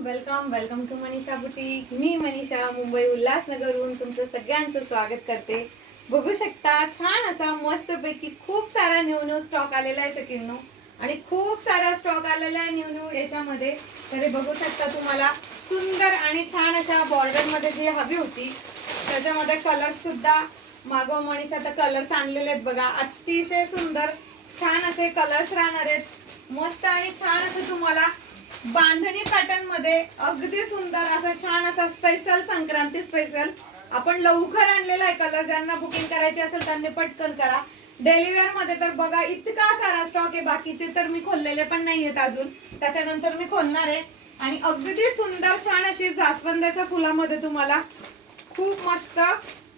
Welcome welcome to Manisha boutique. मी मनीषा मुंबई उल्हासनगरहून तुमचं सगळ्यांचं स्वागत करते। बघू शकता छान असा मस्तपैकी खूप सारा न्यू स्टॉक आलेला आहे सकिनो आणि खूप सारा स्टॉक आलेला आहे न्यू याच्यामध्ये। तर बघू शकता तुम्हाला सुंदर आणि छान अशा बॉर्डर मध्ये जी हवी होती त्याच्यामध्ये कलर सुद्धा मागो मनीषा तर कलर्स आणलेले आहेत बघा। अतिशय सुंदर छान असे कलर्स राहणार आहेत। मस्त आणि छान असं तुम्हाला बांधणी पॅटर्न मध्ये अगदी सुंदर असा छान असा स्पेशल संक्रांती स्पेशल आपण लवकर आणलेला आहे कलर। ज्यांना बुकिंग करायची असेल त्यांनी पटकन करा। डेली वेअर मध्ये तर बघा इतका सारा स्टॉक आहे, बाकीचे तर मी खोललेले पण नाहीयेत अजून, त्याच्यानंतर मी खोलणार आहे। आणि अगदी सुंदर छान अशी जास्वंदाच्या फुलामध्ये तुम्हाला खूप मस्त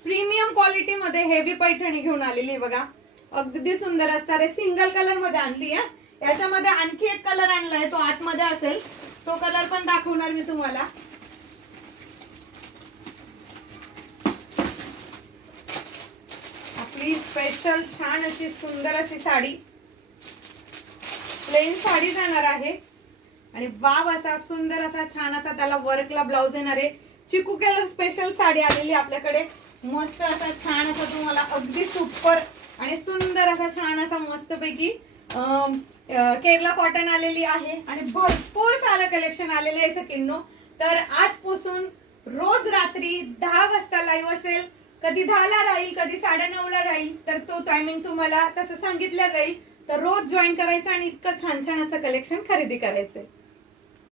प्रीमियम क्वालिटी मध्ये हेवी पैठणी घेऊन आलेली आहे बघा। अगदी सुंदर असणार आहे, सिंगल कलर मध्ये आणली आहे। याच्यामध्ये आणखी एक कलर आणलाय, तो आतमध्ये असेल, तो कलर पण दाखवणार मी तुम्हाला। आपली स्पेशल छान अशी सुंदर अशी साडी प्लेन साडी जाणार आहे आणि वाव असा सुंदर असा छान असा त्याला वर्कला ब्लाउज येणार आहे। चिकू कलर स्पेशल साडी आलेली आपल्याकडे। मस्त असा छान असा तुम्हाला अगदी सुपर आणि सुंदर असा छान असा मस्तपैकी केरला कॉटन आलेली आहे आणि भरपूर सारं कलेक्शन आलेलं आहे सकिनो। तर आजपासून रोज रात्री 10 वाजता लाईव्ह असेल, कधी 10 ला राहील, कधी 9:30 ला राहील, तर तो टायमिंग तुम्हाला तसं सांगितलं जाईल। तर रोज जॉईन करायचं आणि इतकं छान छान असं कलेक्शन खरेदी करायचंय।